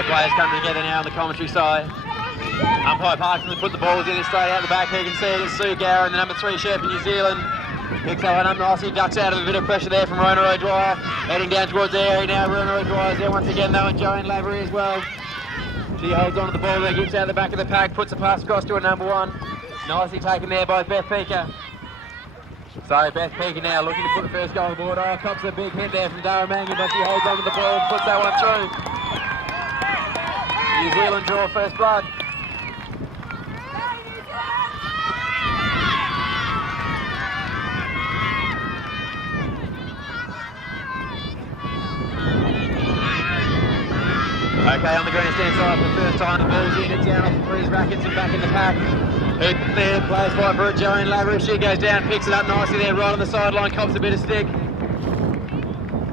Both players come together now on the commentary side. Umpire Parkinson put the balls in straight out the back. You can see it is Sue Gower, the number 3 shirt for New Zealand. Picks that one up nicely, ducks out of a bit of pressure there from Rona O'Dwyer. Heading down towards the area now. Rona O'Dwyer's there once again though, and Joanne Lavery as well. She holds on to the ball there, gets out the back of the pack, puts a pass across to a number 1. Nicely taken there by Beth Peaker. So Beth Peaker now looking to put the first goal on the board. Oh, cops a big hit there from Dara Mangan, but she holds on to the ball and puts that one through. New Zealand draw first blood. Okay, on the grandstand side for the first time, the ball's in, it's down off the freeze rackets and back in the pack. There, plays fight for it, Joanne Lavery, she goes down, picks it up nicely there, right on the sideline, cops a bit of stick.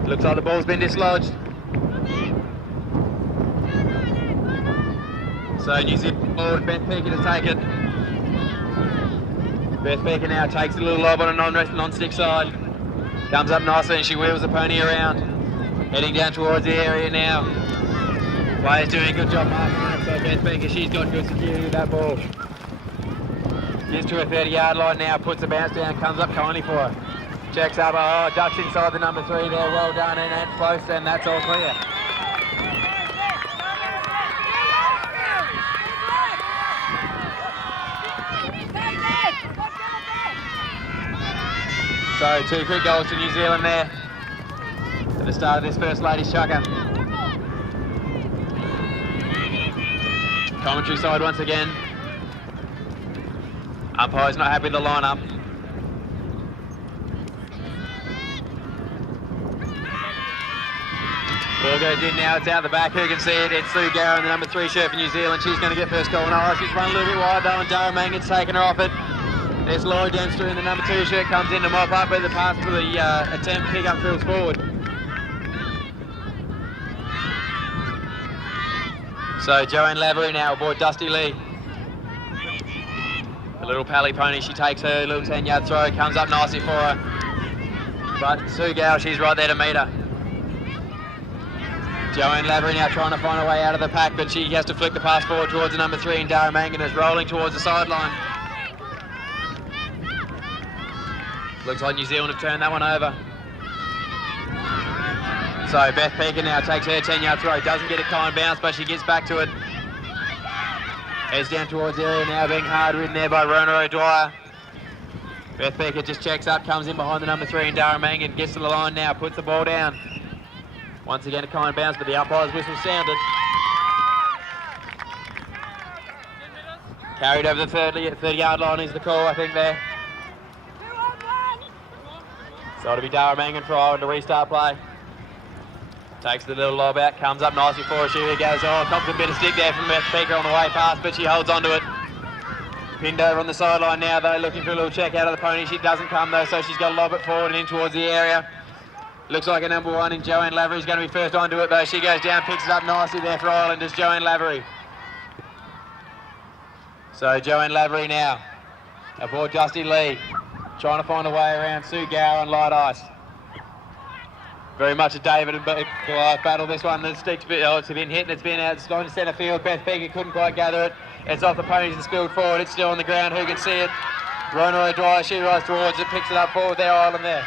Looks like the ball's been dislodged. So New Zealand forward, Beth Peaker to take it. Beth Peaker now takes a little lob on a non-stick side. Comes up nicely and she wheels the pony around. Heading down towards the area now. Players doing a good job marking that, so Beth Peaker, she's got good security with that ball. Gets to her 30-yard line now, puts a bounce down, comes up kindly for her. Checks up, oh, ducks inside the number 3 there, well done, and that's close, and that's all clear. So 2 quick goals to New Zealand there at the start of this first ladies chucker. Commentary side once again. Umpire's not happy with the lineup. Ball goes in now, it's out the back, who can see it? It's Sue Gower in the number 3 shirt for New Zealand. She's going to get first goal. No, she's run a little bit wide though, and Dara Mangan's taken her off it. There's Laura Dempster in the number 2 shirt, comes in to mop up, but the pass for the attempt pick up fields forward. So Joanne Lavery now aboard Dusty Lee. A little pally pony, she takes her little 10-yard throw, comes up nicely for her. But Sue Gower, she's right there to meet her. Joanne Lavery now trying to find a way out of the pack, but she has to flick the pass forward towards the number 3, and Dara Mangan is rolling towards the sideline. Looks like New Zealand have turned that one over. So Beth Peaker now takes her 10-yard throw, doesn't get a kind bounce, but she gets back to it. Heads down towards the area now, being hard ridden there by Rona O'Dwyer. Beth Peaker just checks up, comes in behind the number 3, and Dara Mangan gets to the line now, puts the ball down. Once again a kind bounce, but the umpire's whistle sounded. Carried over the 30-yard line is the call, I think there. So it'll be Dara Mangan for Ireland to restart play. Takes the little lob out, comes up nicely for her. She goes, oh, comes a bit of stick there from Beth Peaker on the way past, but she holds onto it. Pinned over on the sideline now though, looking for a little check out of the pony. She doesn't come though, so she's got to lob it forward and in towards the area. Looks like a number 1 in Joanne Lavery is going to be first onto it though. She goes down, picks it up nicely there for Ireland as Joanne Lavery. So Joanne Lavery now aboard Dusty Lee, trying to find a way around Sue Gower on light ice. Very much a David and Goliath battle this one. The stick's it's been hit and it's been out to centre field. Beth Peaker couldn't quite gather it. It's off the ponies and spilled forward. It's still on the ground. Who can see it? Rona O'Dwyer, she rides towards it, picks it up forward there, Ireland there.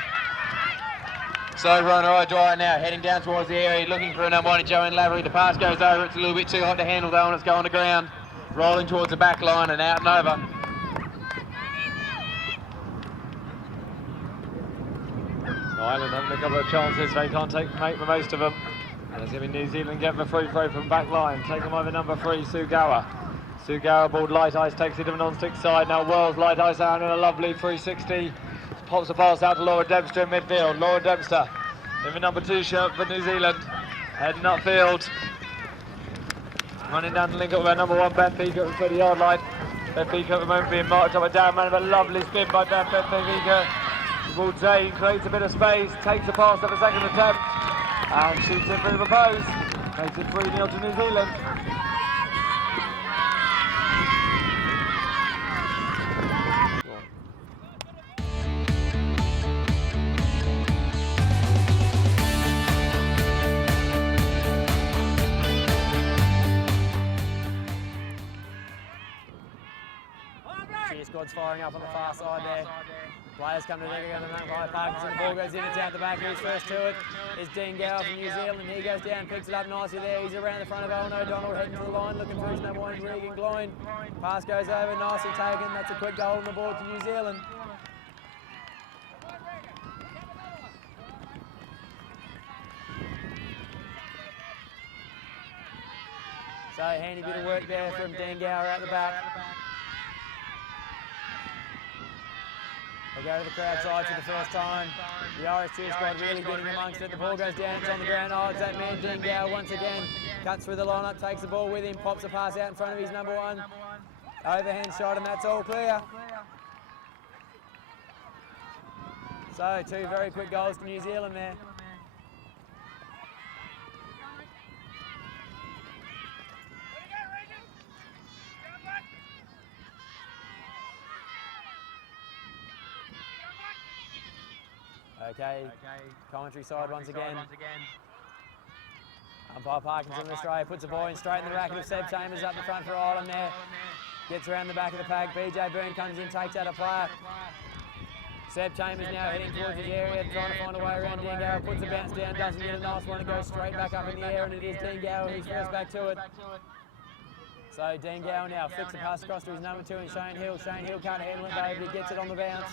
So Rona O'Dwyer now heading down towards the area, looking for a number 1 in Joanne Lavery. The pass goes over. It's a little bit too hot to handle though, and it's going to ground. Rolling towards the back line and out and over. Ireland having a couple of chances, they can't make the most of them. And it's going to be New Zealand getting a free throw from back line. Take them over number 3, Sue Gower. Sue Gower aboard light ice, takes it to the non-stick side. Now whirls light ice out in a lovely 360. Pops the pass out to Laura Dempster in midfield. Laura Dempster in the number 2 shirt for New Zealand. Heading upfield. Running down the link up with our number 1, Beth Peaker at the 30-yard line. Beth Peaker at the moment being marked up by Darren Manning, but a lovely spin by Beth Peaker. Ball Jane creates a bit of space, takes a pass at the second attempt, and shoots it through the post. Makes it 3-0 to New Zealand. squad's firing up on the far side there. Players come together by Parkinson. The ball goes in, it's out the back. Who's first to it is Dean Gower from New Zealand. He goes down, picks it up nicely there. He's around the front of Owen O'Donnell, heading to the line, looking for his number 1, Regan Gloin. Pass goes over, nicely taken. That's a quick goal on the board to New Zealand. So handy bit of work there from Dean Gower out the back. They go to the crowd side for the first time. The Irish cheer squad really getting amongst it. The ball goes down, it's on the ground. Oh, it's that man, Dean Gower, once again. Cuts through the lineup, takes the ball with him, pops a pass out in front of his number 1. Overhand shot, and that's all clear. So 2 very quick goals to New Zealand there. Okay, commentary side once again. Umpire Parkinson in Australia puts a ball in straight in the racket of Seb Chambers up the front for Ireland there. Gets around the back of the pack. BJ Byrne comes in, takes out a player. Seb Chambers now heading towards his area, trying to find a way around Dean Gower. Puts a bounce down, doesn't get a nice one, it goes straight back up in the air, and it is Dean Gower who's first back to it. So Dean Gower now flicks the pass across to his number 2 and Shane Hill. Shane Hill can't handle it though, but he gets it on the bounce.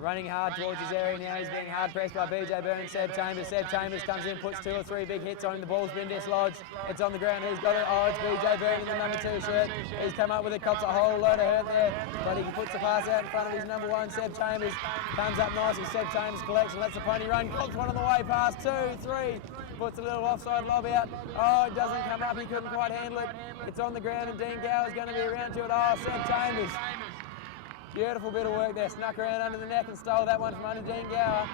Running hard towards his area now, he's being hard pressed by BJ Byrne and Seb Chambers. Seb Chambers comes in, puts 2 or 3 big hits on him, the ball's been dislodged. It's on the ground, who's got it? Oh, it's BJ Byrne in the number 2 shirt. He's come up with it, cops a whole load of hurt there, but he puts the pass out in front of his number 1, Seb Chambers. Comes up nicely, Seb Chambers collects and lets the pony run, cops one on the way past, 2, 3, puts a little offside lob out. Oh, it doesn't come up, he couldn't quite handle it. It's on the ground and Dean Gower's going to be around to it. Oh, Seb Chambers. Beautiful bit of work there, snuck around under the neck and stole that one from under Dean Gower.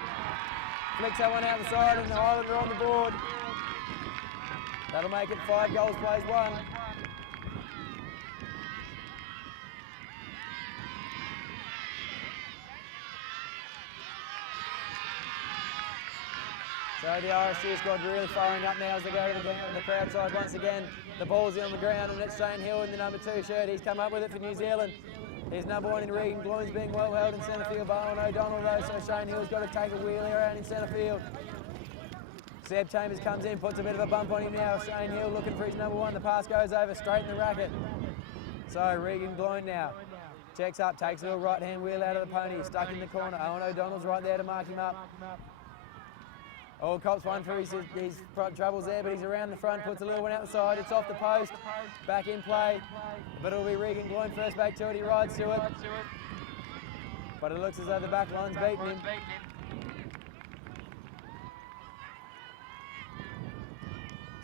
Flicks that one out the side and the Highlander on the board. That'll make it 5 goals, plays 1. So the Irish cheer squad really firing up now as they go to the crowd side once again. The ball's in on the ground and it's Shane Hill in the number 2 shirt. He's come up with it for New Zealand. His number 1 in Regan Gloin's being well held in centre field by Owen O'Donnell though, so Shane Hill's got to take a wheelie around in centre field. Seb Chambers comes in, puts a bit of a bump on him now. Shane Hill looking for his number 1. The pass goes over straight in the racket. So Regan Gloin now checks up, takes a little right hand wheel out of the pony. He's stuck in the corner. Owen O'Donnell's right there to mark him up. Oh, cops one for his troubles there, but he's around the front, puts a little one out the side. It's off the post, back in play, but it'll be Regan Gloin first back to it. He rides to it, but it looks as though the back line's beaten him.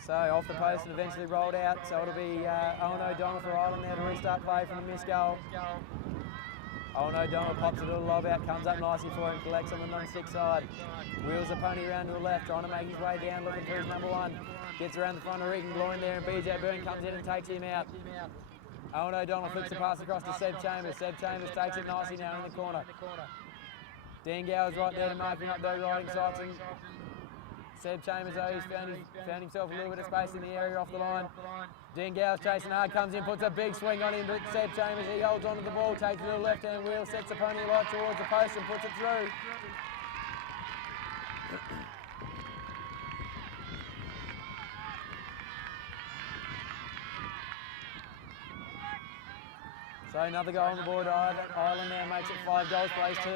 So off the post and eventually rolled out, so it'll be Owen O'Donnell for Ireland there to restart play from the missed goal. Owen O'Donnell pops a little lob out, comes up nicely for him, collects on the non-stick side. Wheels the pony around to the left, trying to make his way down, looking for his number 1. Gets around the front of Regan Gloin there, and BJ Byrne comes in and takes him out. Owen O'Donnell flicks the pass across to Seb Chambers. Seb Chambers takes it nicely now in the corner. Dean Gower's right there to mark him up, though, riding sights. And Seb Chambers, though, he's found himself a little bit of space in the area off the line. Dean Gower's chasing hard, comes in, puts a big swing on him, but Seb Chambers, he holds onto the ball, takes a little left-hand wheel, sets the pony right towards the post and puts it through. So another goal on the board, Ireland now makes it 5 goals, plays 2.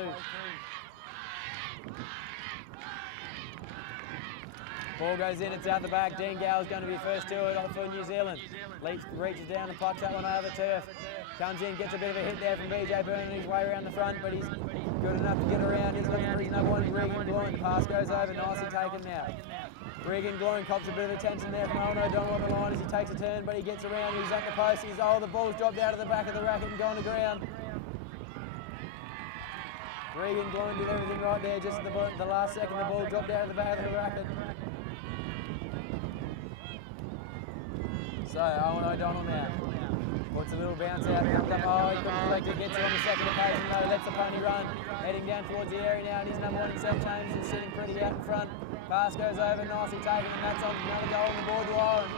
Ball goes in, it's out the back. Dean Gower's going to be first to it for New Zealand. Reaches down and plucks that one over the turf. Comes in, gets a bit of a hit there from BJ Byrne on his way around the front, but he's good enough to get around. He's looking for his number 1, Regan Gloin. The pass goes over, nicely taken now. Regan Gloin cops a bit of attention there from Owen O'Donnell on the line as he takes a turn, but he gets around, he's at the post. The ball's dropped out of the back of the racket and gone to ground. Regan Gloin did everything right there, just at the last second the ball dropped out of the back of the racket. So Owen O'Donnell now puts a little bounce out, comes up, oh he couldn't collect it, gets it on the second occasion though, lets the pony run, heading down towards the area now, and his number 1 in Seb Chambers is sitting pretty out in front. Pass goes over, nicely taken, and that's on another goal on the board to Ireland.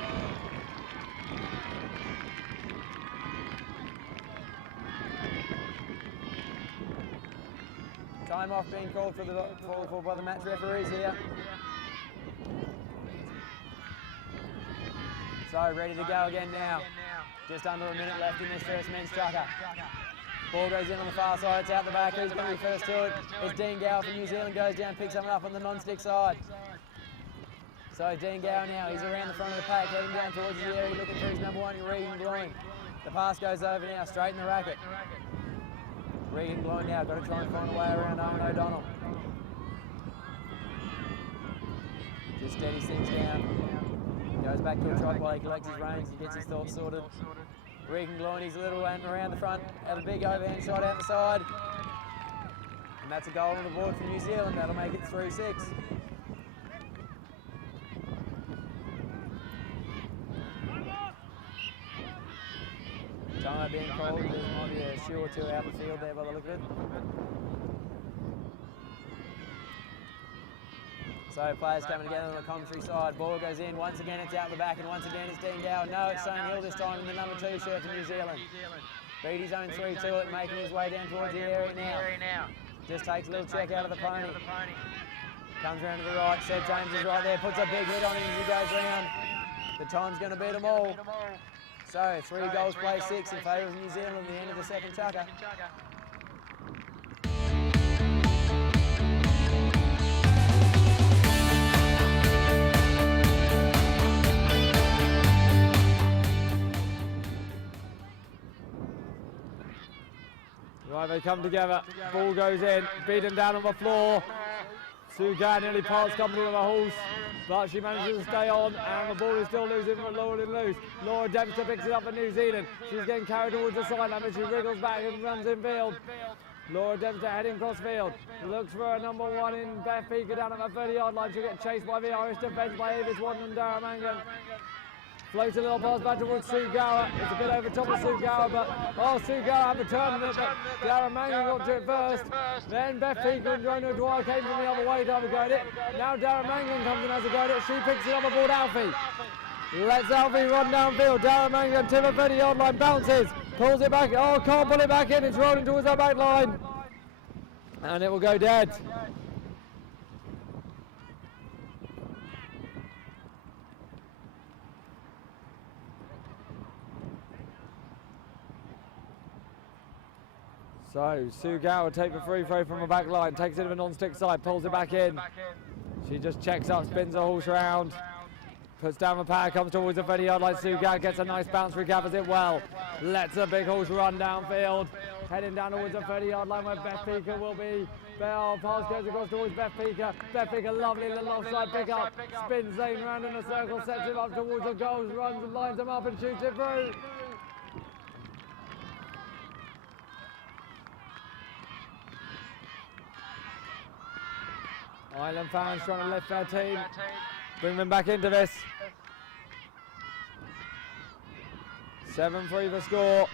Time off being called for by the match referees here. So ready to go again now. Just under a minute left in this first men's chukker. Ball goes in on the far side, it's out the back. Who's going to be first to it? It's Dean Gower from New Zealand, goes down, picks something up on the non-stick side. So Dean Gower now, he's around the front of the pack, heading down towards the area, looking for his number one, Regan Bloom. The pass goes over now, straight in the racket. Regan Bloom now, got to try and find a way around Owen O'Donnell. Just steadies things down. Goes back to a trot while he collects his reins and gets his thoughts sorted. Regan Bloom, he's a little one around the front, had a big overhand shot out the side. And that's a goal on the board for New Zealand, that'll make it 3-6. Time being called, there might be a shoe or two out the field there by the look of it. So players coming together on the commentary side. Ball goes in, once again it's out the back, and once again it's Dean Gower. No, it's Shane Hill this time in the number 2 shirt for New Zealand. Beat his own 3 to it, making his way down towards the area now. Just takes a little check out of the pony. Comes around to the right, Seb James is right there, puts a big hit on him as he goes round. The time's going to beat them all. So 3 goals play 6 in favour of New Zealand at the end of the second chukker. Right, they come together, ball goes in, beaten down on the floor. Sue Gower nearly parts company with a horse, but she manages to stay on, and the ball is still losing from Laura loose. Laura Dempster picks it up for New Zealand. She's getting carried towards the sideline, but she wriggles back and runs in field. Laura Dempster heading cross field. Looks for a number 1 in Beth Peaker down at the 30-yard line. She'll get chased by the Irish defence by Avis Wadden and Dara Mangan. Floats a little pass back towards Sue Gower. It's a bit over top of Sue Gower, but Sue Gower had the turn on it, but Dara Mangan got to it first. Then Beth Peaker and Joan O'Dwyer came from the other way to have a go at it. Now Dara Mangan comes and has a go at it. She picks it up aboard Alfie. Lets Alfie run downfield. Dara Mangan to the 30-yard line, bounces, pulls it back. Oh, can't pull it back in. It's rolling towards our back line. And it will go dead. So Sue Gower will take the free throw from the back line, takes it to the non-stick side, pulls it back in. She just checks up, spins the horse around, puts down the power, comes towards the 30-yard line. Sue Gower gets a nice bounce, recovers it well, lets the big horse run downfield, heading down towards the 30-yard line where Beth Peaker will be. Bell pass goes across towards Beth Peaker. Beth Peaker, lovely little offside pick up, spins Zane round in a circle, sets him up towards the goals, runs and lines him up and shoots it through. Island fans trying to lift their team, bring them back into this. 7-3 the score.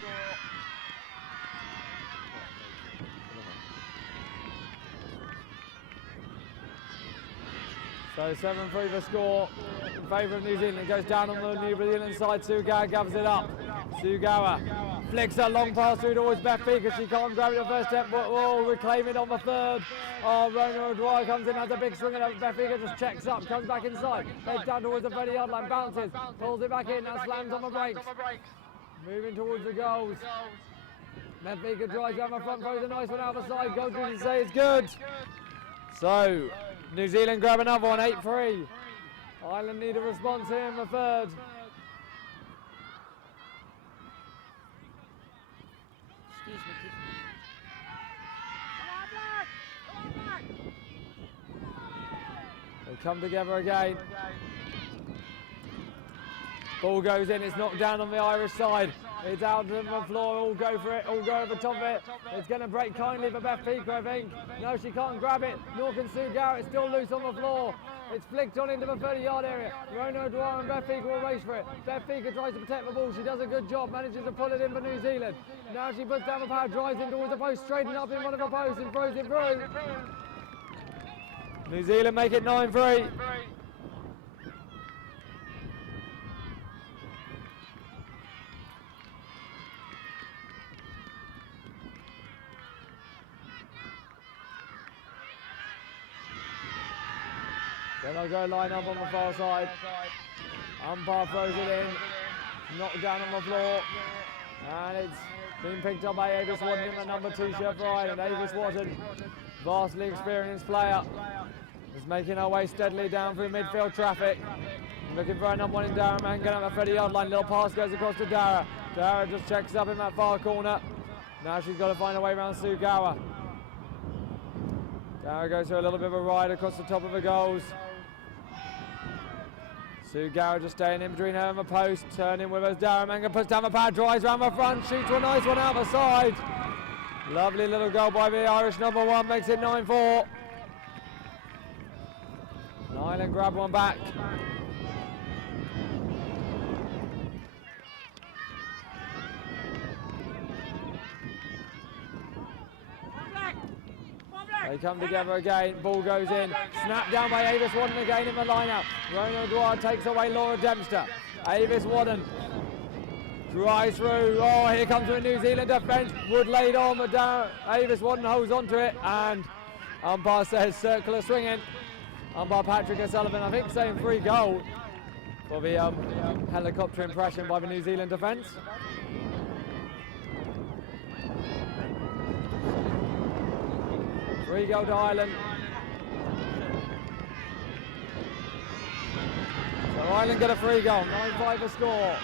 So 7-3 the score in favour of New Zealand. It goes down on the New Zealand side. Sue Gower gathers it up. Sue Gower flicks a long pass through towards Beth Peaker. She can't grab it the first step, but will reclaim it on the third. Oh, Rona O'Dwyer comes in, has a big swing at it. Beth Peaker just checks up, comes back inside, heads down towards the 30-yard line, bounces, pulls it back in, and slams on the brakes. Moving towards the goals. Beth Peaker drives down the front, throws a nice one out the side. Goal to say it's good. So New Zealand grab another one, 8-3. Ireland need a response here in the third. They come together again. Ball goes in, it's knocked down on the Irish side. It's out on the floor, all go for it, all go over the top of it. It's going to break kindly for Beth Peaker, I think. No, she can't grab it, nor can Sue Gower. It's still loose on the floor. It's flicked on into the 30-yard area. Rona O'Dwyer and Beth Peaker will race for it. Beth Peaker tries to protect the ball. She does a good job, manages to pull it in for New Zealand. Now she puts down the power, drives in towards the post, straightened up in one of the posts and throws it through. New Zealand make it 9-3. Then they'll go line up on the far side. Umpire throws it in. Knocked down on the floor. And it's been picked up by Avis Watton in the number 2 shirt for Ireland. Avis Watton, vastly experienced player, is making her way steadily down through midfield traffic. Looking for a number 1 in Dara Mangan at the 30-yard line. Little pass goes across to Dara. Dara just checks up in that far corner. Now she's got to find a way around Sue Gower. Dara goes for a little bit of a ride across the top of the goals. Sue Gower just staying in between her and the post. Turning with us. Dara Mangan puts down the pad, drives round the front, shoots a nice one out the side. Lovely little goal by the Irish number 1, makes it 9-4. Ireland grab one back. They come together again, ball goes in, snap down by Avis Watton again in the line-out. Rona O'Dwyer takes away Laura Dempster. Avis Watton drives through, oh here comes the New Zealand defence, Wood laid on, but Avis Watton holds on to it, and umpire says circular swinging. Umpire Patrick O'Sullivan, I think saying free goal for the helicopter impression by the New Zealand defence. Free goal to Ireland. So Ireland get a free goal, 9-5 the score.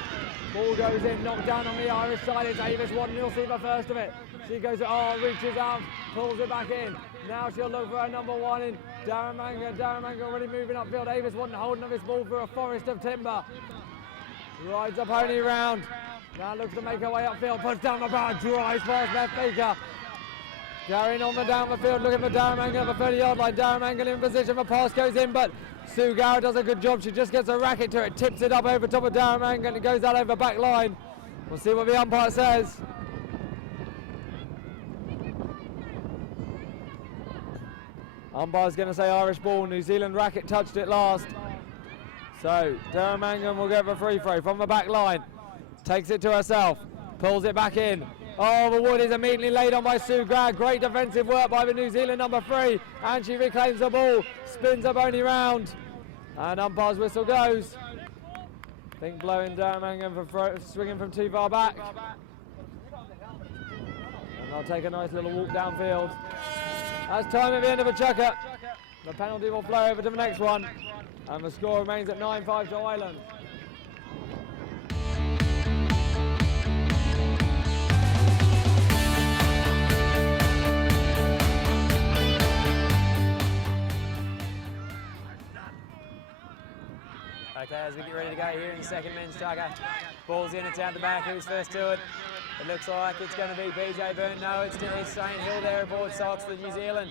Ball goes in, knocked down on the Irish side. It's Avis Watton, you'll see the first of it. She goes, reaches out, pulls it back in. Now she'll look for her number 1 in Dara Mangan. Dara Mangan already moving upfield. Avis Watton holding up his ball through a forest of timber. Rides up only round. Now looks to make her way upfield, puts down the bar, drives past left Baker. Carrying on down the field, looking for Dara Mangan at the 30-yard line. Dara Mangan in position, the pass goes in, but Sue Gower does a good job. She just gets a racket to it, tips it up over top of Dara Mangan, it goes out over the back line. We'll see what the umpire says. Umpire's going to say Irish ball. New Zealand racket touched it last. So Dara Mangan will get the free throw from the back line. Takes it to herself, pulls it back in. Oh, the wood is immediately laid on by Sue Gower. Great defensive work by the New Zealand number 3. And she reclaims the ball, spins up only round. And umpire's whistle goes. I think blowing Dara Mangan for swinging from too far back. And they'll take a nice little walk downfield. That's time at the end of a chucker. The penalty will flow over to the next one. And the score remains at 9-5 to Ireland. Okay, as we get ready to go here in the second men's chucker. Ball's in, it's out the back. Who's first to it? It looks like it's going to be BJ Byrne. No, it's Shane Hill there aboard socks for New Zealand.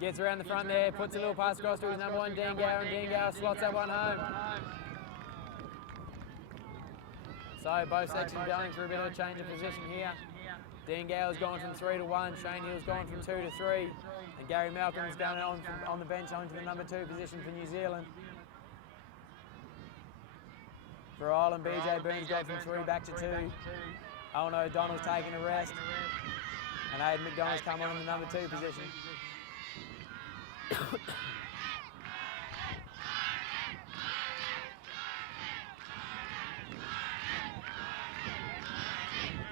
Gets around the front there, puts a little pass across to his number 1, Dean Gower, and Dean Gower slots that one home. So both sections going for a bit of a change of position here. Dean Gower's gone from 3 to 1, Shane Hill's gone from 2 to 3, and Gary Malcolm's going on the bench onto the number 2 position for New Zealand. For Ireland, BJ Byrne's gone from 3 back to 2. Owen O'Donnell's taking a rest. And Aidan McDonald's come on in the number 2 position.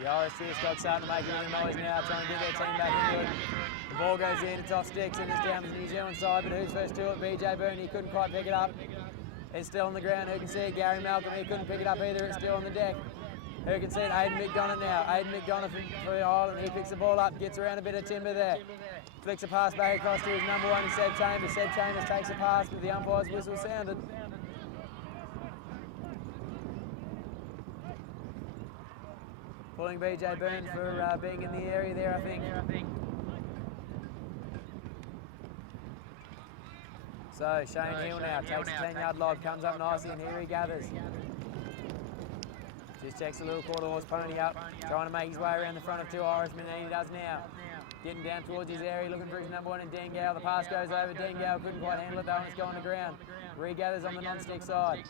The Irish cheer squad starting to make a little noise now, trying to get their team back into it. The ball goes in, it's off sticks, and it's down to the New Zealand side, but who's first to it? BJ Byrne, he couldn't quite pick it up. It's still on the ground, who can see it? Gary Malcolm, he couldn't pick it up either, it's still on the deck. Who can see it? Aidan McDonough now. Aidan McDonough for Ireland, he picks the ball up, gets around a bit of timber there. Flicks a pass back across to his number 1, Seb Chambers. Seb Chambers takes a pass, but the umpire's whistle sounded. Pulling BJ Byrne for being in the area there, I think. So Shane Hill now takes a 10-yard lob, comes up nicely, and here he gathers. Just checks a little quarter horse pony up, trying to make his way around the front of 2 Irishmen, and he does now. Getting down towards his area, looking for his number 1 in Dean Gower. The pass goes over, Dean Gower couldn't quite handle it though, and it's going to ground. Regathers on the non-stick side.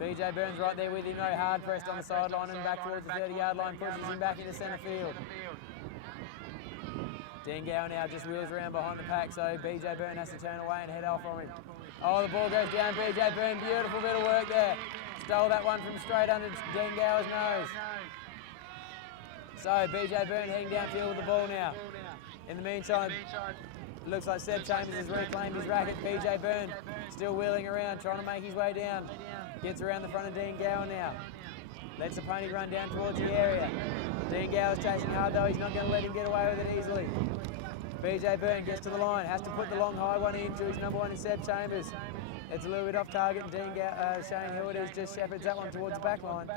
BJ Byrne's right there with him, though, hard pressed on the sideline and back towards the 30-yard line, pushes him back into centre field. Dean Gower now just wheels around behind the pack, so BJ Byrne has to turn away and head off from him. Oh, the ball goes down. BJ Byrne, beautiful bit of work there. Stole that one from straight under Dean Gower's nose. So BJ Byrne heading downfield with the ball now. In the meantime, looks like Seb Chambers has reclaimed his racket. BJ Byrne still wheeling around, trying to make his way down. Gets around the front of Dean Gower now. Lets the pony run down towards the area. Dean Gower's chasing hard though, he's not going to let him get away with it easily. BJ Byrne gets to the line, has to put the long high one into his number one in Seb Chambers. It's a little bit off target and Shane Hill just shepherds that one towards the back line.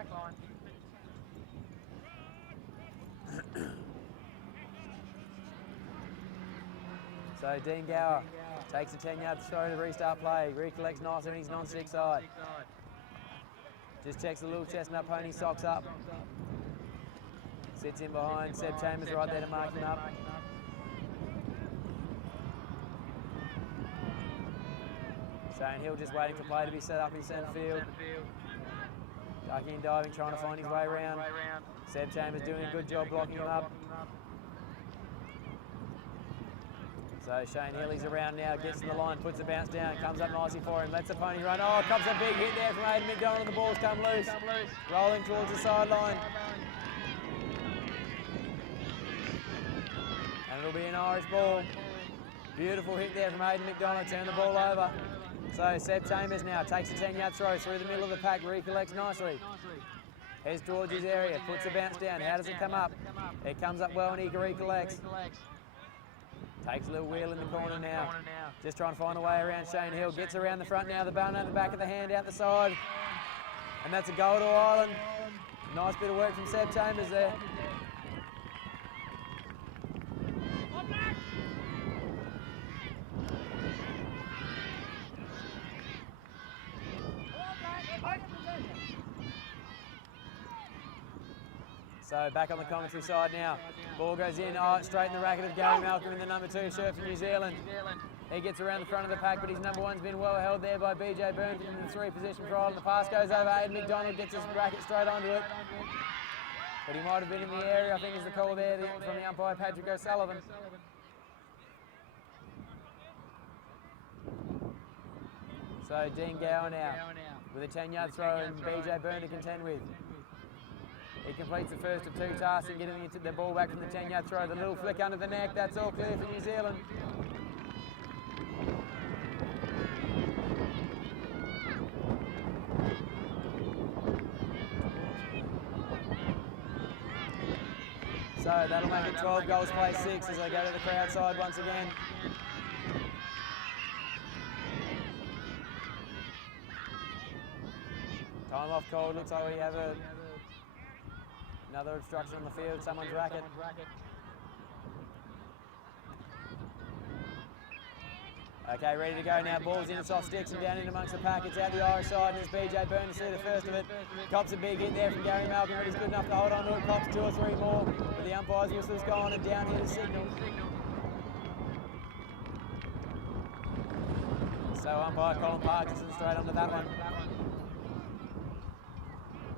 So Dean Gower takes a 10-yard throw to restart play, recollects nice on his non-stick side. Just checks the little chestnut pony socks up. Sits in behind Seb Chambers right there to mark him up. Shane Hill just waiting for play to be set up in centre field. Ducking and diving, trying to find his way around. Seb Chambers doing a good job blocking him up. So Shane Hill is around now, gets to the line, puts the bounce down, comes up nicely for him, lets the pony run. Oh, comes a big hit there from Aidan McDonald, the ball's come loose. Rolling towards the sideline. And it'll be an Irish ball. Beautiful hit there from Aidan McDonald, turn the ball over. So Seb Chambers now takes a 10-yard throw through the middle of the pack, recollects nicely. Heads towards his area, puts the bounce down. How does it come up? It comes up well and he recollects. Takes a little wheel in the corner now. Just trying to find a way around Shane Hill. Gets around the front now, the bun at the back of the hand out the side. And that's a goal to Ireland. Nice bit of work from Seb Chambers there. So back on the commentary side now. Ball goes in, straight in the racket of Gary Malcolm in the number 2 shirt for New Zealand. He gets around the front of the pack, but his number 1's been well held there by BJ Byrne in the 3 position for Ireland. The pass goes over, Aidan McDonald gets his racket straight onto it. But he might have been in the area, I think is the call there from the umpire, Patrick O'Sullivan. So Dean Gower now with a 10-yard throw and BJ Byrne to contend with. He completes the first of 2 tasks and getting the ball back from the 10-yard throw. The little flick under the neck, that's all clear for New Zealand. So that'll make it 12 goals, play 6 as they go to the crowd side once again. Time off called, looks like we have another obstruction on the field, someone's racket. Okay, ready to go now. Ball's in, it's off sticks and down in amongst the pack. It's out the Irish side and it's BJ Byrne to see the first of it. Cops a big hit there from Gary Malcolm, but he's good enough to hold on to it. Cops 2 or 3 more, but the umpire's whistle's gone and down here to signal. So umpire Colin Parkinson straight onto that one.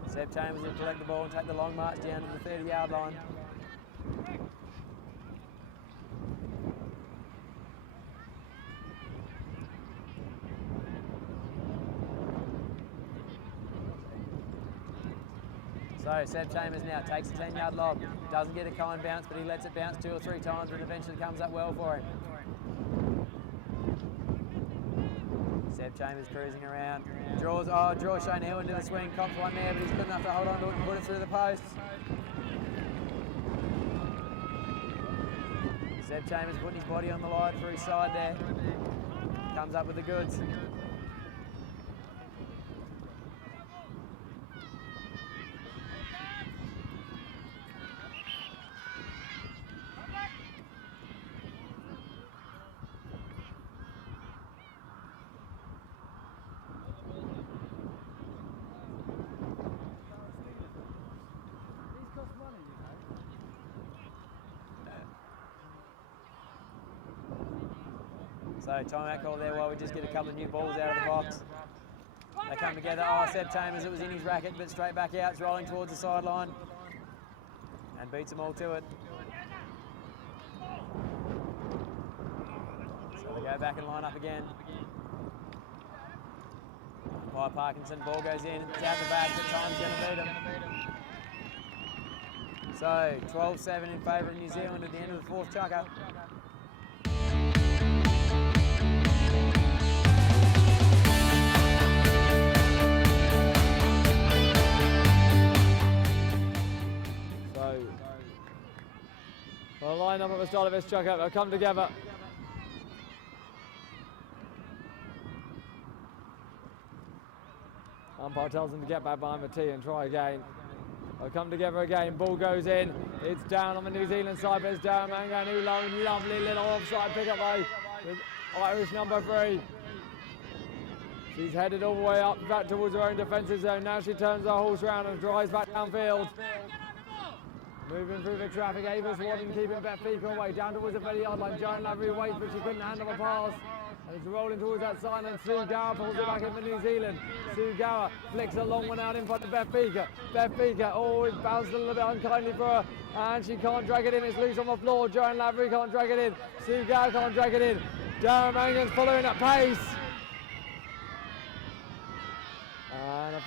Seb Chambers will collect the ball and take the long march down to the 30-yard line. So Seb Chambers now takes a 10-yard lob, doesn't get a kind bounce, but he lets it bounce 2 or 3 times and eventually comes up well for him. Seb Chambers cruising around, draws Shane Hill into the swing, cops one there, but he's good enough to hold on to it and put it through the posts. Seb Chambers putting his body on the line for his side there, comes up with the goods. So timeout call there while we just get a couple of new balls out of the box. They come together. Oh, Seb Chambers, it was in his racket, but straight back out. It's rolling towards the sideline and beats them all to it. Go back and line up again. By Parkinson, ball goes in, it's out the back, but time's going to beat him. So 12-7 in favour of New Zealand at the end of the fourth chukker. So, we'll line up at the start of this chukker, they'll come together. Umpire tells them to get back behind the tee and try again. They'll come together again, ball goes in, it's down on the New Zealand side, but it's down Mangan, who lovely little offside pick-up though, with Irish number 3. She's headed all the way up, back towards her own defensive zone, now she turns her horse round and drives back downfield. Moving through the traffic, Ava's Wadden keeping Beth Beaker away, down towards the 30-yard line, Joan Lavery waits, but she couldn't handle the pass. And it's rolling towards that side, and Sue Gower pulls it back in for New Zealand. Sue Gower flicks a long one out in front of Beth Beaker. Beth Beaker, oh, it bounced a little bit unkindly for her, and she can't drag it in, it's loose on the floor. Joan Lavery can't drag it in, Sue Gower can't drag it in. Darren Mangan's following at pace. And I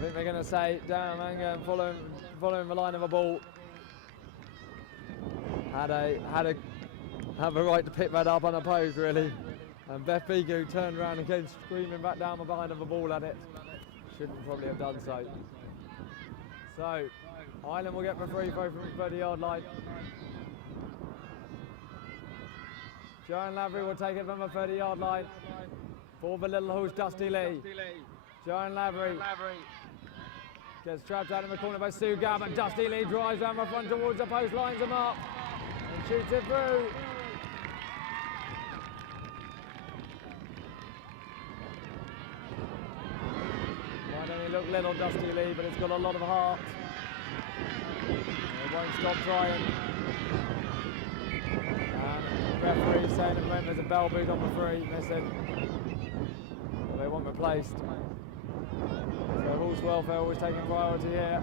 think they're going to say Darren Mangan following the line of the ball. Had a right to pick that up unopposed really. And Beth Beaker, who turned around and came screaming back down the behind of the ball at it. Shouldn't probably have done so. So, Ireland will get the free throw from the 30-yard line. Joan Lavery will take it from the 30-yard line for the little horse Dusty Lee. Joan Lavery gets trapped out in the corner by Sue Gower, but Dusty Lee drives down the front towards the post, lines him up and shoots it through. Might only look little, Dusty Lee, but it's got a lot of heart. It won't stop trying. And the referee saying at the moment there's a bell boot on the free, missing. Well, they want replaced. So horse welfare always taking priority here.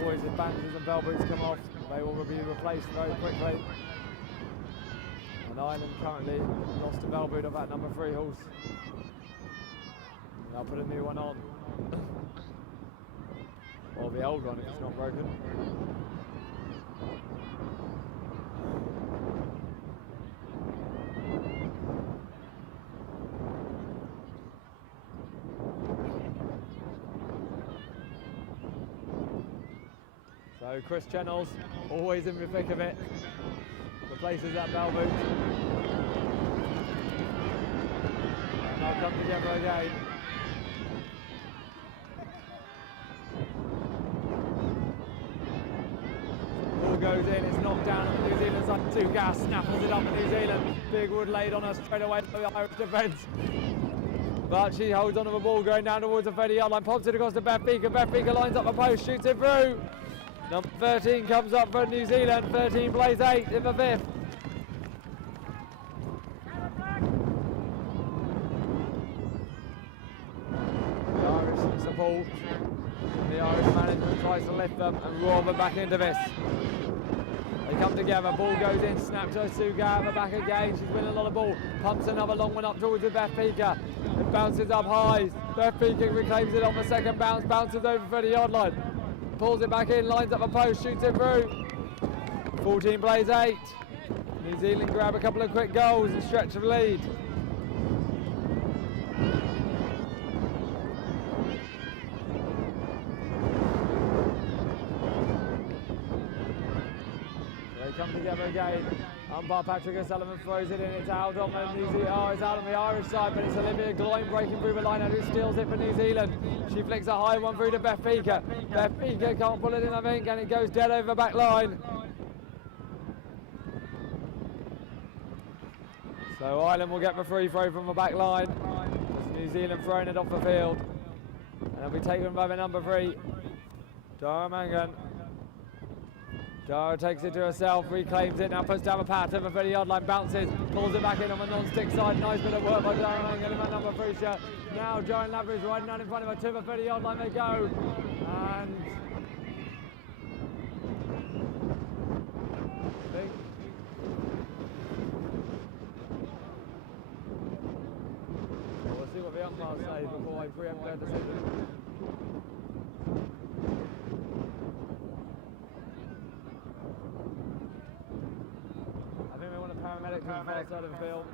Always if bandages and bell boots come off, they will be replaced very quickly. And Ireland currently lost a bell boot of that number 3 horse. And I'll put a new one on. Or the old one if it's not broken. So Chris Chennels, always in the thick of it, replaces that bell boot. And they'll come together again. Ball goes in, it's knocked down on the New Zealand side. Sue Gower snaffles it up for New Zealand. Big Wood laid on her straight away to the Irish defence. But she holds onto the ball going down towards the 30-yard line, pops it across to Beth Beaker. Beth Beaker lines up the post, shoots it through. Number 13 comes up for New Zealand, 13 plays 8 in the 5th. The Irish support, the Irish management tries to lift them and roar them back into this. They come together, ball goes in, snapped to Sue Gower at the back again, she's winning a lot of ball, pumps another long one up towards the Beth Beaker, it bounces up high, Beth Beaker reclaims it on the second bounce, bounces over 30-yard line. Pulls it back in, lines up a post, shoots it through. 14 plays 8. New Zealand grab a couple of quick goals and stretch the lead. They come together again. Umpire Patrick O'Sullivan throws it in, it's out on the New Zealand, it's out on the Irish side, but it's Olivia Gloin breaking through the line and who steals it for New Zealand. She flicks a high one through to Beth Beaker. Beth Beaker can't pull it in, I think, and it goes dead over the back line. So Ireland will get the free throw from the back line. It's New Zealand throwing it off the field. And it'll be taken by the number 3, Dara Mangan. Dara takes it to herself, reclaims it, now puts down the pad to the 30-yard line, bounces, pulls it back in on the non-stick side. Nice bit of work by Dara Mangan in that number 3 shirt. Now Joan Lavery's riding out in front of her to the 30-yard line they go. And preempt their decision. I think we want a paramedic from the far side of the field.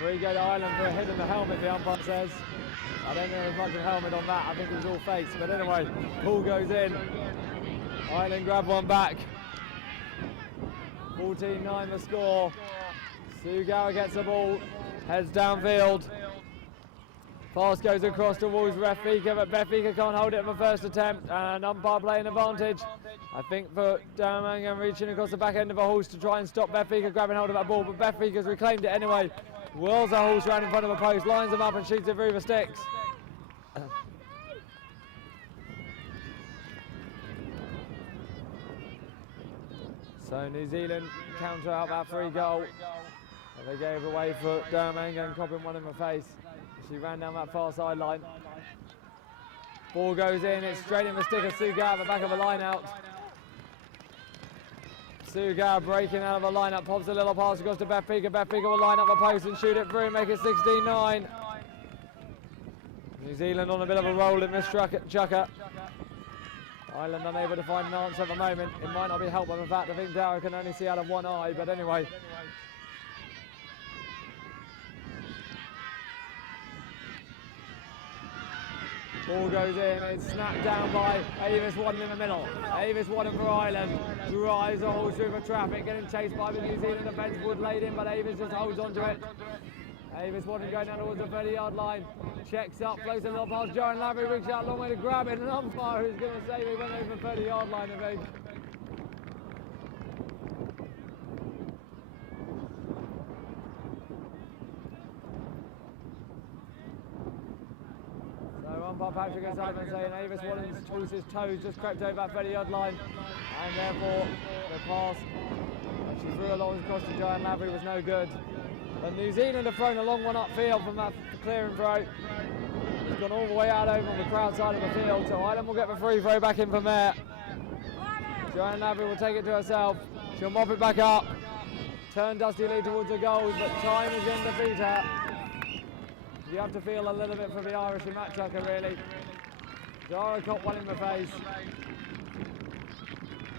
Free go to Ireland for a hit in the helmet, the umpire says. I don't think there was much of a helmet on that. I think it was all face. But anyway, ball goes in. Ireland grab one back. 14-9 the score. Sugawa gets the ball, heads downfield. Pass goes across towards Benfica, but Benfica can't hold it in the first attempt, and umpire playing advantage. I think for Darmangan reaching across the back end of a horse to try and stop Benfica grabbing hold of that ball, but Benfica's reclaimed it anyway. Whirls a horse round in front of a post, lines them up and shoots it through the sticks. So New Zealand counter out that free goal. And they gave away for Darmangan, copping one in the face. She ran down that far sideline. Ball goes in, it's straight in the stick of Sugawa at the back of the line out. Sugawa breaking out of the lineup, pops a little pass across to Benfica. Benfica will line up the post and shoot it through, make it 16-9. New Zealand on a bit of a roll in this chucker. Ireland unable to find an answer at the moment. It might not be helped by the fact I think Dara can only see out of one eye, but anyway. Ball goes in, it's snapped down by Avis Wadden in the middle. Avis Wadden for Ireland, drives a horse through the traffic, getting chased by the New Zealand defence. Wood laid in, but Avis just holds on to it. Avis Wadden going down towards the 30-yard line, checks up, floats a little past Joe Lavery, reaches out a long way to grab it, and an umpire who's going to say he went over the 30-yard line, I think. Umpire Patrick O'Sullivan saying Avis Wadden's horse's toes just crept over that 30-yard line, and therefore the pass she threw along across to Joanne Lavery was no good. But New Zealand have thrown a long one upfield from that clearing throw. It's gone all the way out over on the crowd side of the field, so Ireland will get the free throw back in from there. Joanne Lavery will take it to herself. She'll mop it back up, turn Dusty Lee towards the goals, but time is in to beat her. You have to feel a little bit for the Irish in that chucker, really. Dara got one in the face.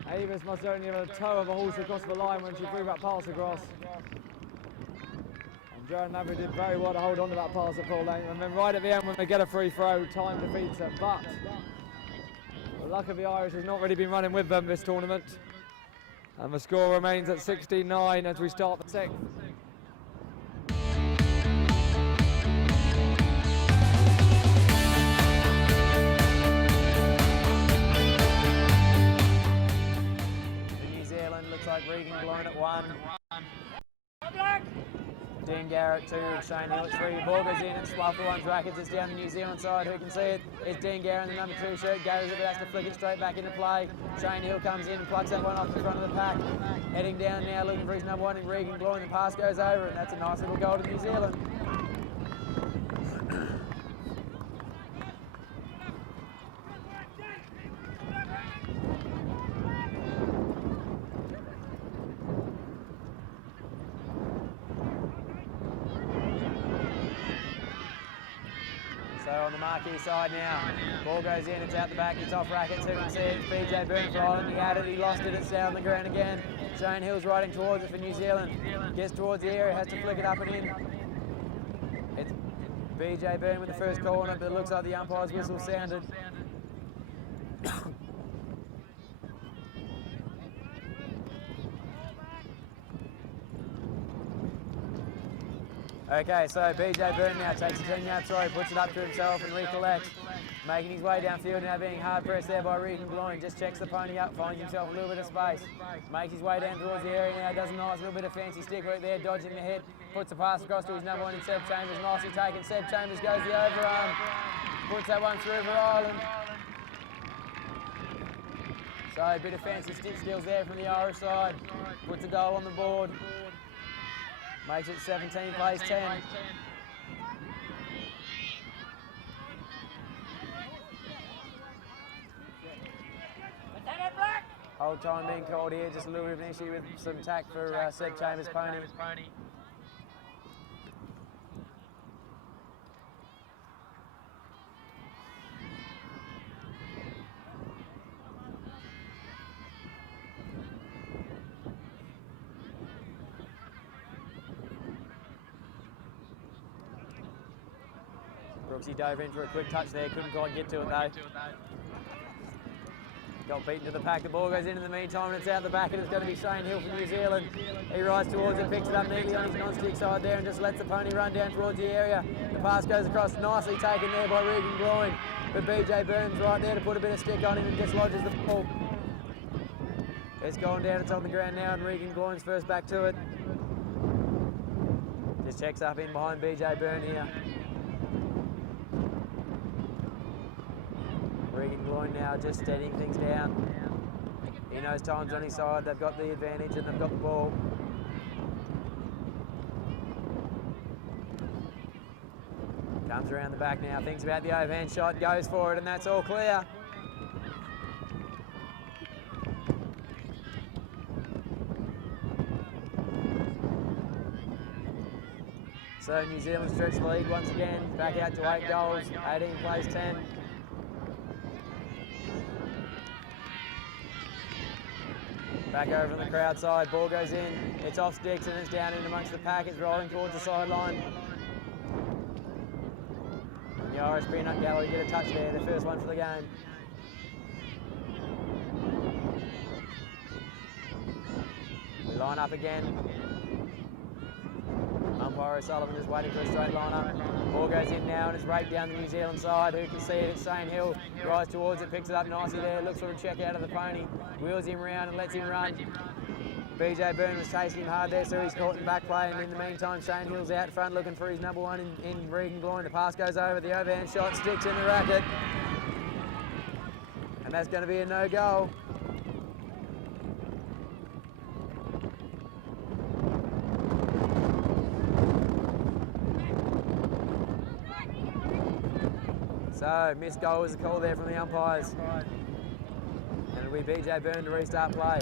Avis must only have a toe of a horse across the line when she threw that pass across. And Joanne Lavery did very well to hold on to that pass at full length. And then right at the end when they get a free throw, time defeats her. But the luck of the Irish has not really been running with them this tournament. And the score remains at 16-9 as we start the sixth. Like Regan blown at 1. Dean Garrett 2, Shane Hill at 3. Ball goes in and Spluff the one's rackets. It's down the New Zealand side. Who can see it? It's Dean Garrett in the number 2 shirt. Gary's it, but has to flick it straight back into play. Shane Hill comes in and plucks that one off the front of the pack. Heading down now, looking for his number 1 in Regan blowing. The pass goes over, and that's a nice little goal to New Zealand. On the marquee side now, ball goes in, it's out the back, it's off rackets, who can see it? It's BJ Byrne for Ireland, he had it, he lost it, it's down the ground again. Shane Hill's riding towards it for New Zealand, gets towards the area, has to flick it up and in. It's BJ Byrne with the first call on it, but it looks like the umpire's whistle sounded. Okay, so BJ Byrne now takes a 10-yard throw, puts it up to himself and recollects. Making his way downfield now, being hard pressed there by Regan Bloin. Just checks the pony up, finds himself a little bit of space. Makes his way down towards the area now, does a nice little bit of fancy stick work there, dodging the hit. Puts the pass across to his number 1 in Seb Chambers, nicely taken. Seb Chambers goes the overarm, puts that one through for Ireland. So a bit of fancy stick skills there from the Irish side. Puts a goal on the board. Makes it 17 plays 10. Hold time being called here, just a little bit of an issue with some tack for Seb Chambers' pony. Brooksy dove in for a quick touch there, couldn't quite get to it though. Got beaten to the pack, the ball goes in the meantime and it's out the back and it's going to be Shane Hill from New Zealand. He rides towards it, picks it up neatly on his non-stick side there and just lets the pony run down towards the area. The pass goes across, nicely taken there by Regan Gloin. But BJ Burns right there to put a bit of stick on him and dislodges the ball. It's gone down, it's on the ground now and Regan Gloin's first back to it. Just checks up in behind BJ Burn here. Regan Gloin now just steadying things down. He knows time's on his side, they've got the advantage and they've got the ball. Comes around the back now, thinks about the overhand shot, goes for it and that's all clear. So New Zealand stretch the lead once again, back out to 8 goals, 18 plays 10. Back over on the crowd side, ball goes in, it's off sticks and it's down in amongst the pack, it's rolling towards the sideline. The Irish Peanut Gallery get a touch there, the first one for the game. We line up again. Umpire O'Sullivan just waiting for a straight line up. Ball goes in now and it's raked down the New Zealand side. Who can see it? It's Shane Hill. Rides towards it, picks it up nicely there, looks for a check out of the pony. Wheels him round and lets him run. BJ Byrne was chasing him hard there, so he's caught in back play. And in the meantime, Shane Hill's out front looking for his number one in Regan Gloin. The pass goes over, the overhand shot sticks in the racket. And that's going to be a no goal. So, missed goal was a call there from the umpires. And it'll be BJ Byrne to restart play.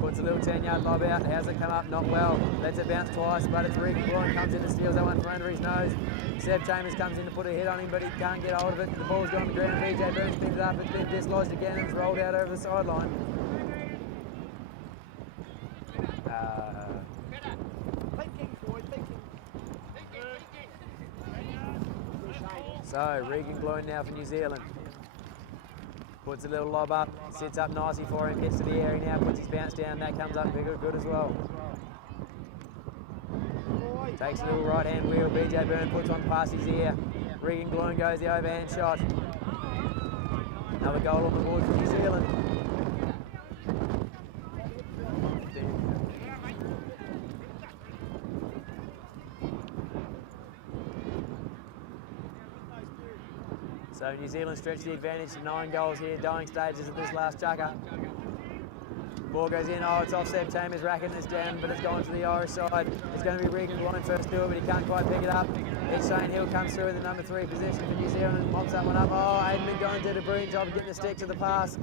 Puts a little 10-yard lob out, how's it come up? Not well. Lets it bounce twice, but it's Regan Gloin comes in and steals that one from under his nose. Seb Chambers comes in to put a hit on him, but he can't get hold of it. The ball's gone to the ground, BJ Byrne spins it up, it's been dislodged again and it's rolled out over the sideline. So, Regan Gloin now for New Zealand. Puts a little lob up, sits up nicely for him, gets to the area now, puts his bounce down, that comes up good as well. Takes a little right hand wheel, BJ Byrne puts one past his ear. Regan Gloin goes the overhand shot. Another goal on the board for New Zealand. So New Zealand stretch the advantage to 9 goals here, dying stages of this last chucker. Ball goes in, oh it's off Seb Chambers, racking this down, but it's gone to the Irish side. It's going to be Regan Gloin first to it, but he can't quite pick it up. It's Shane Hill comes through in the number 3 position for New Zealand and mops that one up. Oh, Aidan McDonald did a brilliant job of getting the stick to the pass.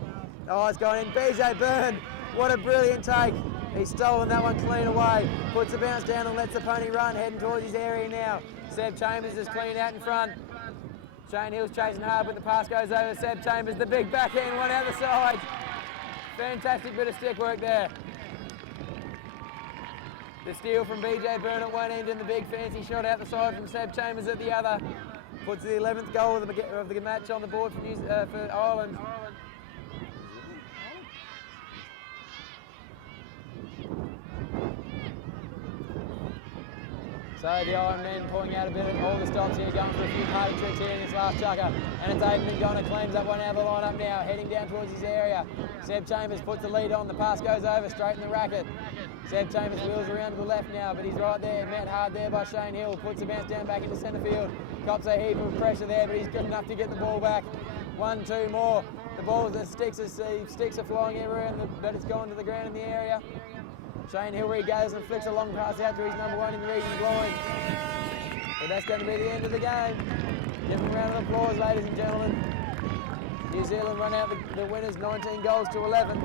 Oh, it's gone in, BJ Byrne, what a brilliant take. He's stolen that one clean away, puts the bounce down and lets the pony run, heading towards his area now. Seb Chambers is clean out in front. Shane Hill's chasing hard, but the pass goes over Seb Chambers, the big backhand one out the side. Fantastic bit of stick work there. The steal from BJ Byrne at one end and the big fancy shot out the side from Seb Chambers at the other. Puts the 11th goal of the match on the board for Ireland. So the Iron Men pulling out a bit of all the stops here, going for a few party tricks here in this last chucker. And it's Aidan McDonald claims that one out of the line up now, heading down towards his area. Seb Chambers puts the lead on, the pass goes over, straight in the racket. Seb Chambers wheels around to the left now, but he's right there, met hard there by Shane Hill, puts the bounce down back into centre field. Cops a heap of pressure there, but he's good enough to get the ball back. 1, 2 more. The ball, the sticks are flying everywhere, but it's gone to the ground in the area. Shane Hill goes and flicks a long pass out to his number 1 in the Regan Gloin. But that's going to be the end of the game. Give them a round of applause, ladies and gentlemen. New Zealand run out the winners, 19 goals to 11.